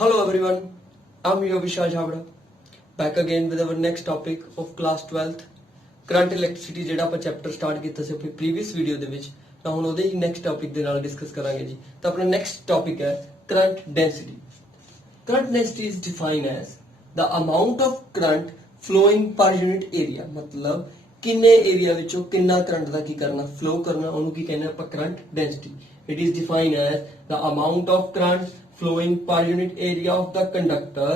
Hello everyone, I'm your Vishal Jhabra, back again with our next topic of class 12th current electricity ਜਿਹੜਾ ਆਪਾਂ chapter start ਕੀਤਾ ਸੀ ਆਪਣੀ previous video ਦੇ ਵਿੱਚ। ਤਾਂ ਹੁਣ ਉਹਦੇ ਹੀ ਨੈਕਸਟ ਟਾਪਿਕ ਦੇ ਨਾਲ ਡਿਸਕਸ ਕਰਾਂਗੇ ਜੀ। ਤਾਂ ਆਪਣਾ ਨੈਕਸਟ ਟਾਪਿਕ ਹੈ current density. Current density is defined as the amount of current flowing per unit area, ਮਤਲਬ ਕਿੰਨੇ ਏਰੀਆ ਵਿੱਚੋਂ ਕਿੰਨਾ ਕਰੰਟ ਦਾ ਕੀ ਕਰਨਾ, ਫਲੋ ਕਰਨਾ, ਉਹਨੂੰ ਕੀ ਕਹਿੰਦੇ ਆਪਾਂ current density. It is defined as the amount of current flowing per unit area of the conductor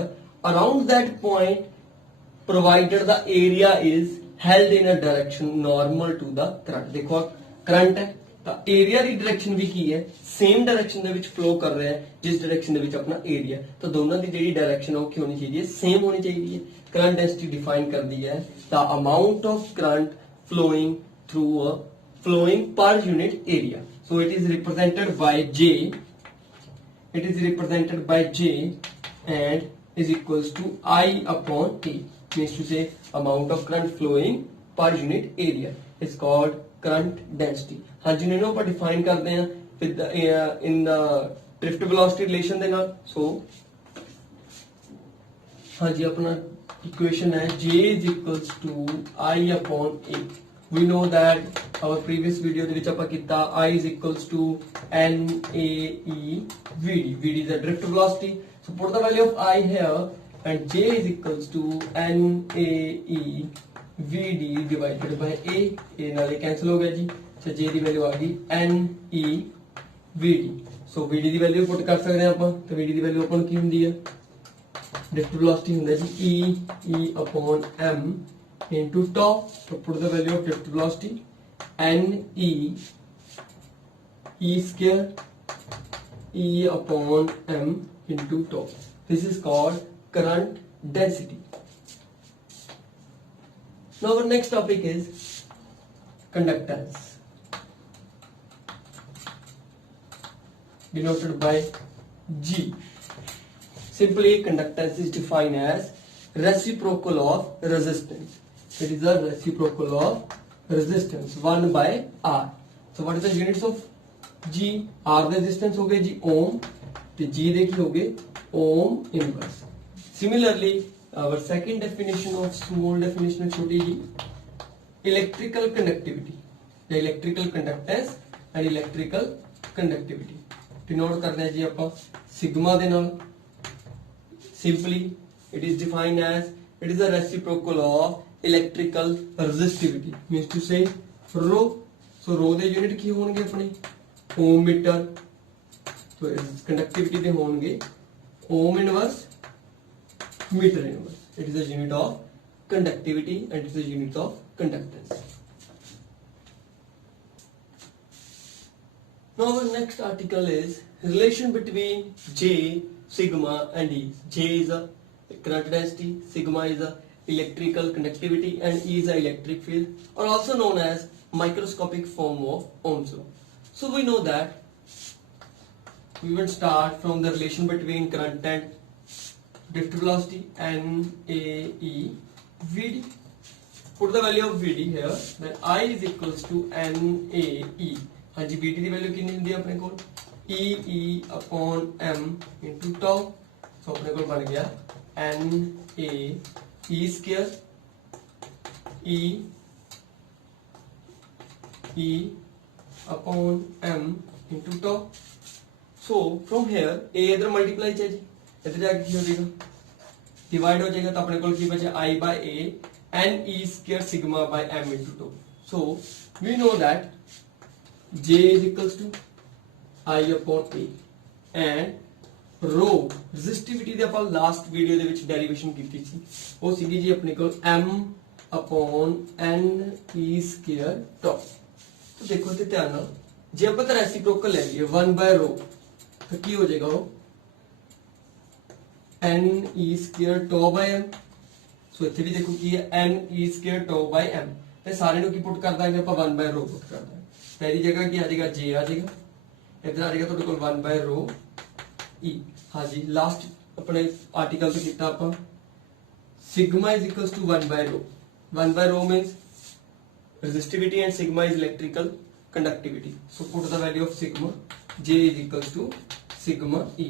around that point provided the area is held in a direction normal to the current। देखो current है ਤਾਂ area ਦੀ direction ਵੀ ਕੀ ਹੈ, same direction ਦੇ ਵਿੱਚ flow ਕਰ ਰਿਹਾ ਹੈ ਜਿਸ ਡਾਇਰੈਕਸ਼ਨ ਦੇ ਵਿੱਚ ਆਪਣਾ ਏਰੀਆ। ਤਾਂ ਦੋਨਾਂ ਦੀ ਜਿਹੜੀ ਡਾਇਰੈਕਸ਼ਨ ਉਹ ਕੀ ਹੋਣੀ ਚਾਹੀਦੀ ਹੈ, ਸੇਮ ਹੋਣੀ ਚਾਹੀਦੀ ਹੈ। ਕਰੰਟ ਡੈਂਸਿਟੀ ਡਿਫਾਈਨ ਕਰਦੀ ਹੈ the amount of current flowing through a flowing per unit area। so it is represented by J, it is represented by J and is equals to I upon A, means to say amount of current flowing per unit area is called current density। हाँ जी, इन्होंने ਆਪਾਂ define करते हैं with the in the drift velocity relation ਦੇ ਨਾਲ। so हाँ जी, अपना equation है J is equals to I upon A। we know that our previous video ਦੇ ਵਿੱਚ ਆਪਾਂ ਕੀਤਾ I is equals to NAE VD। VD is the drift velocity, so put the value of I here and J is equals to NAE VD divided by A। A नाले cancel हो गया जी, so J ਦੀ value आ गई NE VD। so VD ਦੀ value put कर सकते हैं ਆਪਾਂ, तो VD ਦੀ value ਆਪਾਂ ਨੂੰ ਕੀ ਹੁੰਦੀ ਹੈ, drift velocity ਹੁੰਦਾ ਜੀ E upon M into tau। so put the value of drift velocity NE E square E upon M into tau। this is called current density। now our next topic is conductance, denoted by G। simply conductance is defined as reciprocal of resistance। it is a reciprocal of resistance 1 by R। so what is the units of G? R the resistance हो गए जी ओम, तो G ਦੇ ਕੀ ਹੋ ਗਏ ओम inverse। similarly our second definition of small definition छोटी जी electrical conductivity, the electrical conductance and electrical conductivity denote करते हैं जी ਆਪਾਂ सिग्मा ਦੇ ਨਾਲ। simply it is defined as it is a reciprocal of electrical resistivity, means to say rho। so rho ਦੇ unit ਕੀ ਹੋਣਗੇ ਆਪਣੇ ohm meter, so conductivity ਦੇ ਹੋਣਗੇ ohm inverse meter inverse। it is a unit of conductivity and it is a unit of conductance। now our next article is relation between J, sigma and E। J is a current density, sigma is a electrical conductivity and E is a electric field, or also known as microscopic form of Ohm's law। so we know that we will start from the relation between current and drift velocity NAE VD। put the value of VD here, then I is equals to NAE। हाँ जी, VD की value कितनी होती है अपने को EE upon M into tau। so अपने को बन गया NA E square E upon M into tau। so from here A इधर मल्टीप्लाई चाहिए, इधर जाके क्या हो जाएगा, डिवाइड हो जाएगा। तो अपने को की बचे I by A and E square sigma by M into tau। so we know that J is equals to I upon A and rho resistivity ਦੇ ਆਪਾਂ ਲਾਸਟ ਵੀਡੀਓ ਦੇ ਵਿੱਚ ਡੈਰੀਵੇਸ਼ਨ ਕੀਤੀ ਸੀ, ਉਹ ਸੀਗੀ ਜੀ ਆਪਣੇ ਕੋਲ M upon N E square tau। तो देखो ਤੇ ਧਿਆਨ ਨਾਲ, ਜੇ ਆਪਾਂ ਤਾਂ ਰੈਸਿਪਰੋਕਲ ਲੈ ਲਈਏ 1 by rho, ਤਾਂ ਕੀ ਹੋ ਜਾਏਗਾ ਉਹ N E square tau by M। ਸੋ ਇੱਥੇ ਵੀ ਦੇਖੋ ਕੀ ਹੈ N E square tau by M। ਤੇ ਸਾਰੇ ਨੂੰ ਕੀ ਪੁੱਟ ਕਰ ਦਾਂਗੇ ਆਪਾਂ 1 by rho ਪੁੱਟ ਕਰ ਦਾਂਗੇ। ਪਹਿਲੀ ਜਗ੍ਹਾ ਕੀ ਆ ਜਾਏਗਾ J ਆ ਜਾਏਗਾ, ਇੱਧਰ ਆ ਜਾਏਗਾ ਤੁਹਾਡੇ ਕੋਲ 1 by rho E। हाँ जी, लास्ट अपने आर्टिकल पे कितना अपन sigma is equals to 1 by rho। 1 by rho means resistivity and sigma is electrical conductivity। so put the value of sigma, J is equals to sigma E।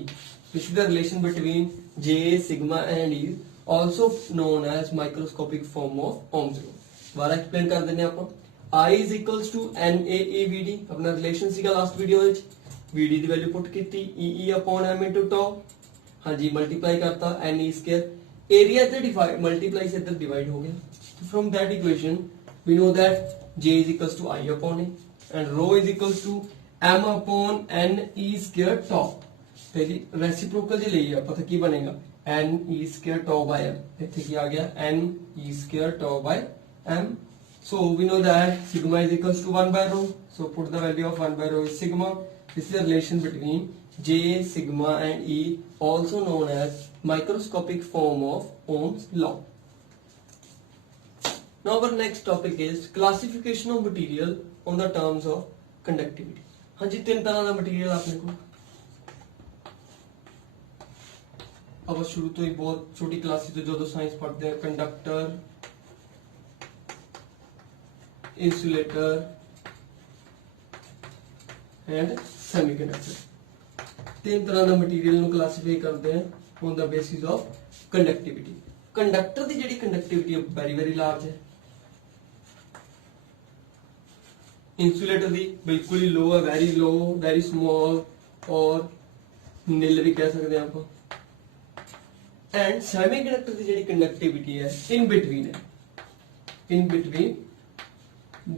This is the relation between J, sigma and E, also known as microscopic form of Ohm's law. दोबारा explain कर देने ਆਪਾਂ I is equals to NaEVD अपना relation ਸੀਗਾ last video ਵਿੱਚ VD ਦੀ value ਪੁੱਟ ਕੀਤੀ EE upon m into tau ਹਾਂਜੀ multiply ਕਰਤਾ NE square ਏਰੀਆ ਤੇ ਡਿਵਾਈਡ ਮਲਟੀਪਲਾਈ से इधर डिवाइड हो गया from that equation we know that J is equals to I upon A and rho is equals to m upon NE square tau पहली reciprocal जे ਲਈ ਆਪਾਂ ਤਾਂ ਕੀ ਬਣੇਗਾ NE square tau by m ਇੱਥੇ ਕੀ ਆ ਗਿਆ NE square tau by m. So we know that sigma is equals to 1 by rho. So put the value of 1 by rho is sigma. This is the relation between J, sigma and E, also known as microscopic form of Ohm's law. Now our next topic is classification of material on the terms of conductivity. हाँ जी तीन तरह का material आपने को अब शुरू तो ही बहुत छोटी क्लास से जो साइंस पढ़ते हैं कंडक्टर insulator and semiconductor तीन तरह ਦਾ ਮਟੀਰੀਅਲ ਨੂੰ ਕਲਾਸੀਫਾਈ ਕਰਦੇ ਆ on the basis of conductivity conductor ਦੀ ਜਿਹੜੀ ਕੰਡਕਟਿਵਿਟੀ ਵੈਰੀ ਵੈਰੀ ਲਾਰਜ ਹੈ ਇਨਸੂਲੇਟਰ ਦੀ ਬਿਲਕੁਲ ਹੀ ਲੋ ਹੈ ਵੈਰੀ ਲੋ ਵੈਰੀ ਸਮਾਲ ਔਰ ਨਿਲ ਵੀ ਕਹਿ ਸਕਦੇ ਆ ਆਪਾਂ ਐਂਡ ਸੈਮੀਕੰਡਕਟਰ ਦੀ ਜਿਹੜੀ ਕੰਡਕਟਿਵਿਟੀ ਹੈ in between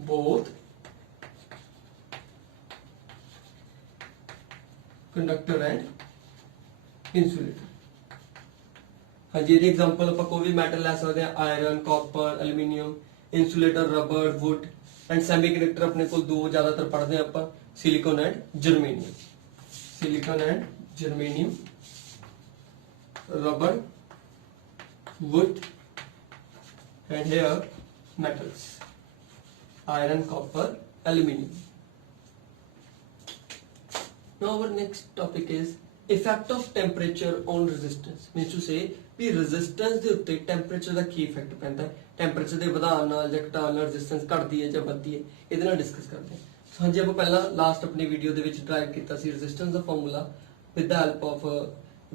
both conductor and insulator हाँ जी ये एग्जांपल ਆਪਾਂ ਕੋਈ ਵੀ ਮੈਟਲ ਲੈ ਸਕਦੇ ਆ iron copper aluminium insulator rubber wood and semiconductor ਆਪਣੇ ਕੋਲ ਦੋ ਜ਼ਿਆਦਾਤਰ ਪੜ੍ਹਦੇ ਆ ਆਪਾਂ silicon and germanium rubber wood and here metals iron copper aluminum. Now our next topic is effect of temperature on resistance means to say ਵੀ resistance ਦੇ ਉੱਤੇ temperature ਦਾ ਕੀ ਇਫੈਕਟ ਪੈਂਦਾ ਹੈ temperature ਦੇ ਵਧਾਉਣ ਨਾਲ ਜਾਂ ਘਟਾਉਣ ਨਾਲ resistance ਘਟਦੀ ਹੈ ਜਾਂ ਵੱਧਦੀ ਹੈ ਇਹਦੇ ਨਾਲ ਡਿਸਕਸ ਕਰਦੇ ਹਾਂ ਹਾਂਜੀ ਆਪਾਂ ਪਹਿਲਾਂ ਲਾਸਟ ਆਪਣੀ ਵੀਡੀਓ ਦੇ ਵਿੱਚ ਡਰਾਈਵ ਕੀਤਾ ਸੀ resistance the formula with the help of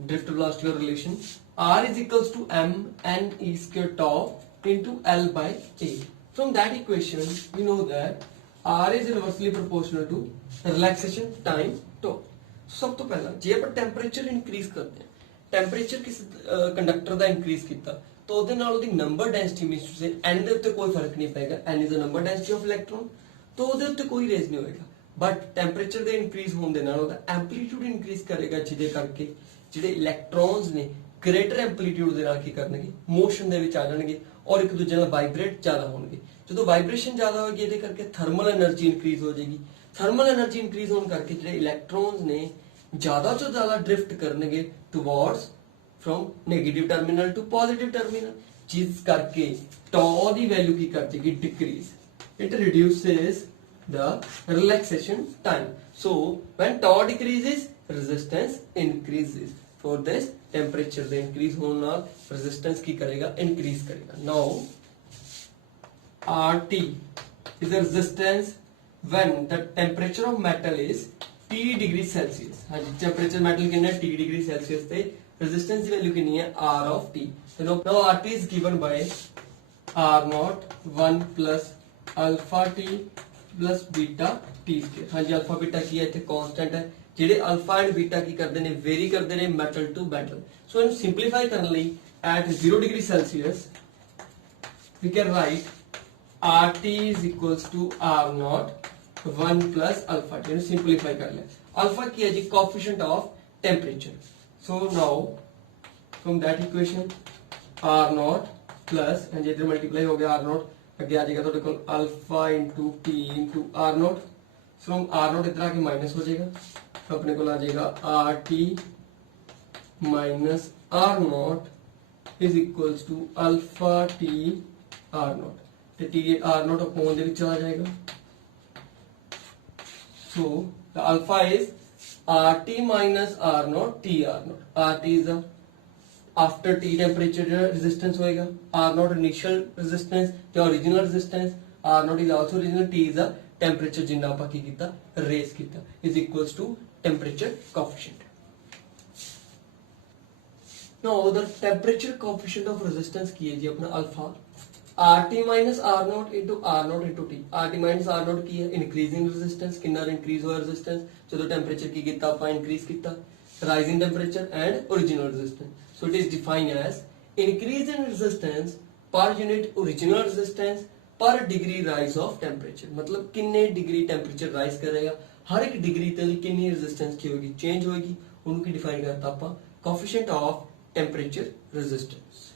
drift velocity relation R is equals to m n e square tau into L by A. From that equation, we know that R is inversely proportional to relaxation time tau. सब तो पहला जे ਆਪਾਂ temperature increase ਕਰਦੇ ਹਾਂ temperature ਕਿਸ conductor ਦਾ increase ਕੀਤਾ ਤਾਂ ਉਹਦੇ ਨਾਲ ਉਹਦੀ number density means to say n ਦੇ ਉੱਤੇ ਕੋਈ ਫਰਕ ਨਹੀਂ ਪਏਗਾ n is the number density of electron ਤਾਂ ਉਹਦੇ ਉੱਤੇ ਕੋਈ ਰੇਜ਼ ਨਹੀਂ ਹੋਏਗਾ ਬਟ ਟੈਂਪਰੇਚਰ ਦੇ ਇਨਕਰੀਜ਼ ਹੋਣ ਦੇ ਨਾਲ ਉਹਦਾ ਐਂਪਲੀਟਿਊਡ ਇਨਕਰੀਜ਼ ਕਰੇਗਾ ਜਿਹਦੇ ਕਰਕੇ ਜਿਹੜੇ ਇਲੈਕਟ੍ਰੋਨਸ ਨੇ ਗ੍ਰੇਟਰ ਐਂਪਲੀਟਿਊਡ ਦੇ ਨਾਲ ਕੀ ਕਰਨਗੇ ਮੋਸ਼ਨ ਦੇ ਵਿੱਚ ਆ ਜਾਣਗੇ ਔਰ ਇੱਕ ਦੂਜੇ ਨਾਲ ਵਾਈਬ੍ਰੇਟ ਜ਼ਿਆਦਾ ਹੋਣਗੇ ਜਦੋਂ ਵਾਈਬ੍ਰੇਸ਼ਨ ਜ਼ਿਆਦਾ ਹੋਏਗੀ ਇਹਦੇ ਕਰਕੇ ਥਰਮਲ એનર્ਜੀ ਇਨਕਰੀਜ਼ ਹੋ ਜਾਏਗੀ ਥਰਮਲ એનર્ਜੀ ਇਨਕਰੀਜ਼ ਹੋਣ ਕਰਕੇ ਜਿਹੜੇ ਇਲੈਕਟ੍ਰੋਨਸ ਨੇ ਜ਼ਿਆਦਾ ਤੋਂ ਜ਼ਿਆਦਾ ਡ੍ਰਿਫਟ ਕਰਨਗੇ towards from negative terminal to positive terminal ਜਿਸ ਕਰਕੇ ਟੌ ਦੀ ਵੈਲਿਊ ਕੀ ਕਰ ਜਾਏਗੀ decrease it reduces the relaxation time. So when tau decreases resistance increases. For this temperature the increase होने ਨਾਲ resistance की करेगा increase करेगा. Now RT is the resistance when the temperature of metal is T degree Celsius. हाँ जी temperature metal कितना है T degree Celsius पे resistance की value कितनी है R of T. So now RT is given by R naught 1 plus alpha T plus beta T square हाँ जी alpha beta की है इतने कांस्टेंट है जेडे अल्फा एंड बीटा की करते ने वेरी करते ने metal to metal so in simplify करने ਲਈ at 0 degree celsius we can write RT is equals to R naught 1 plus alpha t इन्हें सिंपलीफाई कर ले अल्फा की है जी coefficient of temperature so now from that equation R naught plus and इधर multiply हो गया R naught अगे आ जाएगा तो alpha into T into R naught from R naught इतना आगे माइनस हो जाएगा तो अपने को आ जाएगा R T minus R naught is equals to alpha T R naught T R naught upon the which आ जाएगा so the alpha is R T minus R naught R T is after T temperature resistance होएगा R naught initial resistance या original resistance R naught is also original T is the temperature जिन्ना आपा की कीता raise कीता is equals to temperature coefficient now the temperature coefficient of resistance की है जी अपना alpha RT minus R nought into R nought into T। RT minus R nought की है इंक्रीजिंग रेजिस्टेंस, कितना इंक्रीज होया रेजिस्टेंस जो टेम्परेचर की किया आप इंक्रीज किया, rising temperature and original resistance. So it is defined as increase in resistance per unit original resistance per degree rise of temperature, मतलब किन्ने डिग्री टेम्परेचर राइज करेगा, हर एक डिग्री ते किन्नी रेजिस्टेंस की होगी चेंज होगी, उनकी डिफाइन करता आपा कोएफिशिएंट ऑफ टेम्परेचर रेजिस्टेंस।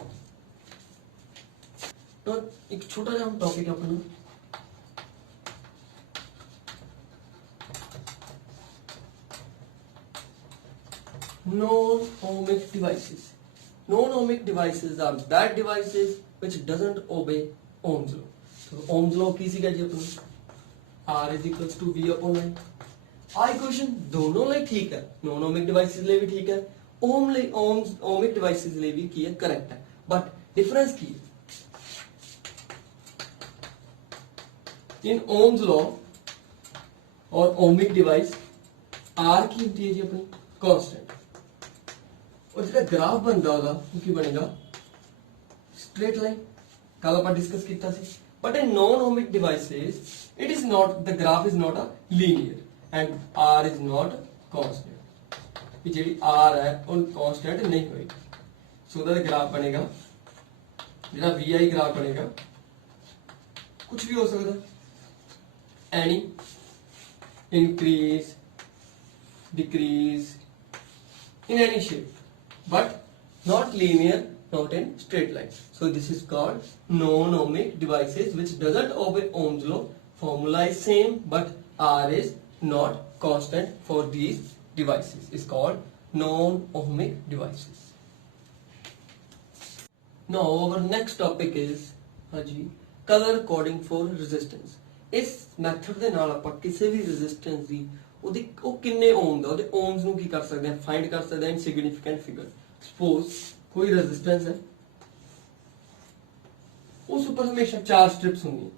तो एक छोटा सा टॉपिक अपना non-ohmic devices. Non-ohmic devices are that devices which doesn't obey Ohm's law. So Ohm's law की सीगा जी अपना R is equals to V upon I। आ इक्वेशन दोनों लिए ठीक है, non-ohmic devices लिए भी ठीक है, ohmic devices लिए भी की है करेक्ट है, बट डिफरेंस की है इन ओम्स लॉ और ओमिक डिवाइस आर की होती है जी अपनी कांस्टेंट, और जो ग्राफ बनता होगा वो की बनेगा स्ट्रेट लाइन, कल आप डिस्कस किया सी। But in non ohmic devices it is not, the graph is not a linear and R is not constant, जी आर है वो कांस्टेंट नहीं होगी। सो द ग्राफ बनेगा जो वी आई ग्राफ बनेगा कुछ भी हो सकता है, any increase, decrease in any shape, but not linear, not in straight line. So this is called non-ohmic devices which doesn't obey Ohm's law. Formula is same, but R is not constant for these devices. Is called non-ohmic devices. Now our next topic is color coding for resistance. इस method ਦੇ ਨਾਲ ਆਪਾਂ ਕਿਸੇ ਵੀ resistance ਦੀ ਉਹਦੀ ਉਹ ਕਿੰਨੇ ਓਮ ਦਾ ਉਹਦੇ Ohm's ਨੂੰ ਕੀ ਕਰ ਸਕਦੇ ਹਾਂ, ਫਾਈਂਡ ਕਰ ਸਕਦੇ ਹਾਂ ਇਨ ਸਿਗਨੀਫੀਕੈਂਟ ਫਿਗਰ। ਸਪੋਜ਼ ਕੋਈ ਰੈਜ਼ਿਸਟੈਂਸ ਹੈ, ਉਸ ਉੱਪਰ ਹਮੇਸ਼ਾ 4 ਸਟ੍ਰਿਪਸ ਹੁੰਦੀਆਂ।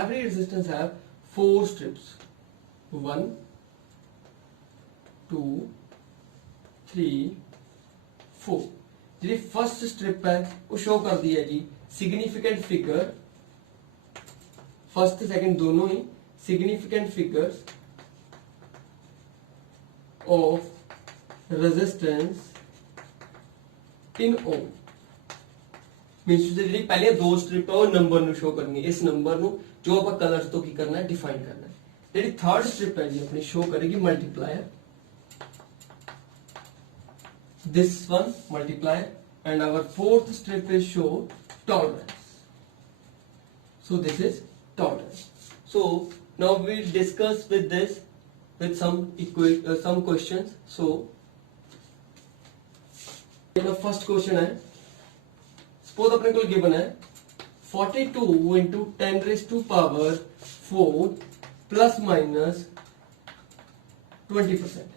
Every resistance have 4 strips, 1 2 3 4। ਜਿਹੜੀ ਫਸਟ ਸਟ੍ਰਿਪ ਹੈ ਉਹ ਸ਼ੋ ਕਰਦੀ ਹੈ ਜੀ ਸਿਗਨੀਫੀਕੈਂਟ ਫਿਗਰ, फर्स्ट सेकंड दोनों ही significant figures of resistance in ohm. Means जी पहले 2 स्ट्रिप है नंबर नु शो करनी है, इस नंबर नु जो आप कलर्स तो की करना है डिफाइन करना है। जी थर्ड स्ट्रिप है जी अपनी शो करेगी multiplier, this one multiplier and our fourth strip is show tolerance. So this is tolerance. So now we'll discuss with this with some questions. So the first question है, suppose अपने को given है 42 into 10 raised to power 4 plus minus 20%।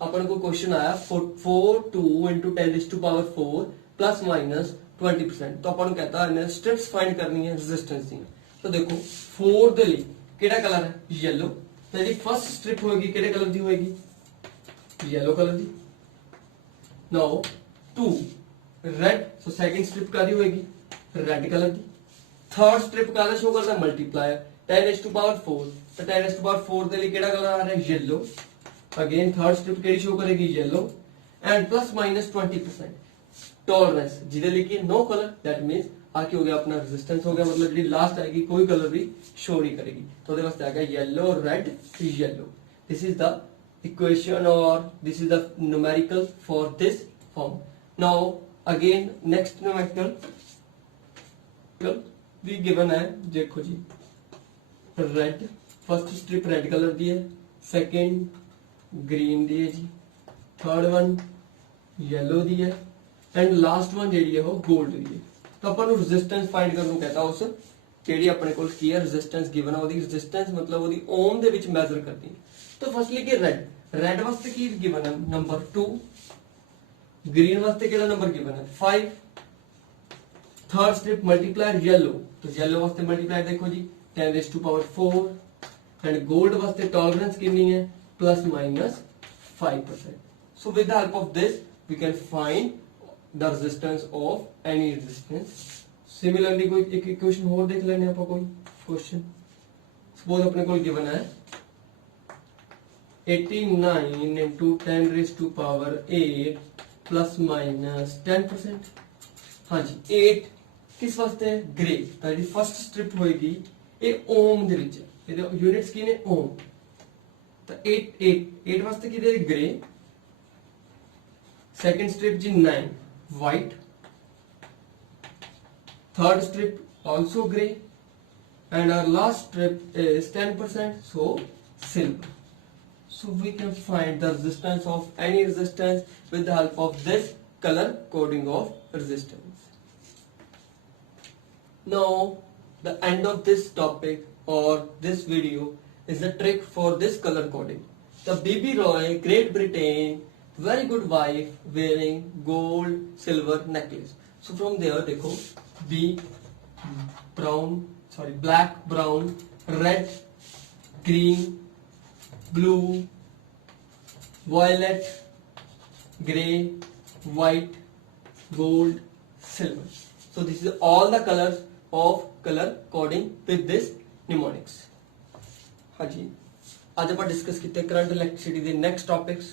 अपन को question आया 42 into 10 raised to power 4 plus minus 20%। तो अपन कहता है strips find करनी है रेजिस्टेंस दी। तो देखो 4 ਦੇ ਲਈ ਕਿਹੜਾ ਕਲਰ ਹੈ yellow, ਤੇ ਜਿਹੜੀ ਫਸਟ ਸਟ੍ਰਿਪ ਹੋਏਗੀ ਕਿਹੜੇ ਕਲਰ ਦੀ ਹੋਏਗੀ yellow ਕਲਰ ਦੀ। ਨਾਓ 2 रेड, सो सेकंड स्ट्रिप कादी होएगी रेड कलर ਦੀ। थर्ड स्ट्रिप कादा शो करता मल्टीप्लायर 10⁴, तो 10⁴ ਦੇ ਲਈ ਕਿਹੜਾ ਕਲਰ ਆ ਰਿਹਾ yellow। अगेन थर्ड स्ट्रिप केड़ी शो करेगी yellow and plus minus 20% tolerance जिहदे ਲਈ कि नो कलर, दैट मींस आके हो गया अपना रेजिस्टेंस हो गया, मतलब जी लास्ट आएगी कोई कलर भी शो नहीं करेगी, तो ਉਹਦੇ ਵਾਸਤੇ ਆ ਗਿਆ yellow red yellow. This is the equation और this is the numerical for this form. Now again next numerical भी गिवन है, देखो जी red first strip red colour दी है, सेकंड ग्रीन दी है जी, थर्ड वन येलो दी है एंड लास्ट वन जी है वो गोल्ड दी है। तो अपन रेजिस्टेंस फाइंड करने कहता उस ਜਿਹੜੀ ਆਪਣੇ ਕੋਲ ਕੀ ਹੈ ਰੈਜ਼ਿਸਟੈਂਸ ਗਿਵਨ ਆ, ਉਹਦੀ ਰੈਜ਼ਿਸਟੈਂਸ ਮਤਲਬ ਉਹਦੀ ਓਮ ਦੇ ਵਿੱਚ ਮੈਜ਼ਰ ਕਰਦੀ ਹੈ। तो फर्स्टली कि रेड वास्ते की गिवन है नंबर 2, ग्रीन वास्ते केड़ा नंबर गिवन है 5, थर्ड स्ट्रिप मल्टीप्लायर येलो, तो येलो वास्ते मल्टीप्लायर देखो जी 10⁴ एंड गोल्ड वास्ते टॉलरेंस कितनी है plus minus 5%। So with the help of this we can find the resistance of any resistance. Similarly कोई एक इक्वेशन और देख लेने आप कोई क्वेश्चन सपोज अपने को गिवन है 89 into 10 raised to power 8 plus minus 10%. हाँ जी 8 किस वास्ते है ग्रे ताकि फर्स्ट स्ट्रिप होएगी ये ओम ਦੇ ਵਿੱਚ ਇਹਦੇ ਯੂਨਿਟਸ ਕੀ ਨੇ ओम ਤਾਂ 8 ਵਾਸਤੇ ਕੀ ਦੇ grey second strip ji 9 white third strip also gray and our last strip is 10% so silver. So we can find the resistance of any resistance with the help of this color coding of resistance. Now the end of this topic or this video is the trick for this color coding. The BB Roy, Great Britain, very good wife wearing gold silver necklace. So from there देखो B black brown red green blue violet gray white gold silver. So this is all the colors of color coding with this mnemonics. हाँ जी आज ਆਪਾਂ discuss ਕੀਤੇ current electricity ਦੇ next topics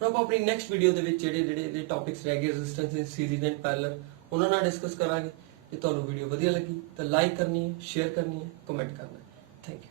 ਹੁਣ ਆਪਾਂ ਆਪਣੀ next video ਦੇ ਵਿੱਚ ਜਿਹੜੇ ਟੌਪਿਕਸ ਰਹਿ ਗਏ resistance in series and parallel ਉਹਨਾਂ ਨਾਲ ਡਿਸਕਸ ਕਰਾਂਗੇ। ਜੇ ਤੁਹਾਨੂੰ ਵੀਡੀਓ ਵਧੀਆ ਲੱਗੀ ਤਾਂ ਲਾਈਕ ਕਰਨੀ ਹੈ, ਸ਼ੇਅਰ ਕਰਨੀ ਹੈ, ਕਮੈਂਟ ਕਰਨਾ ਹੈ। Thank you.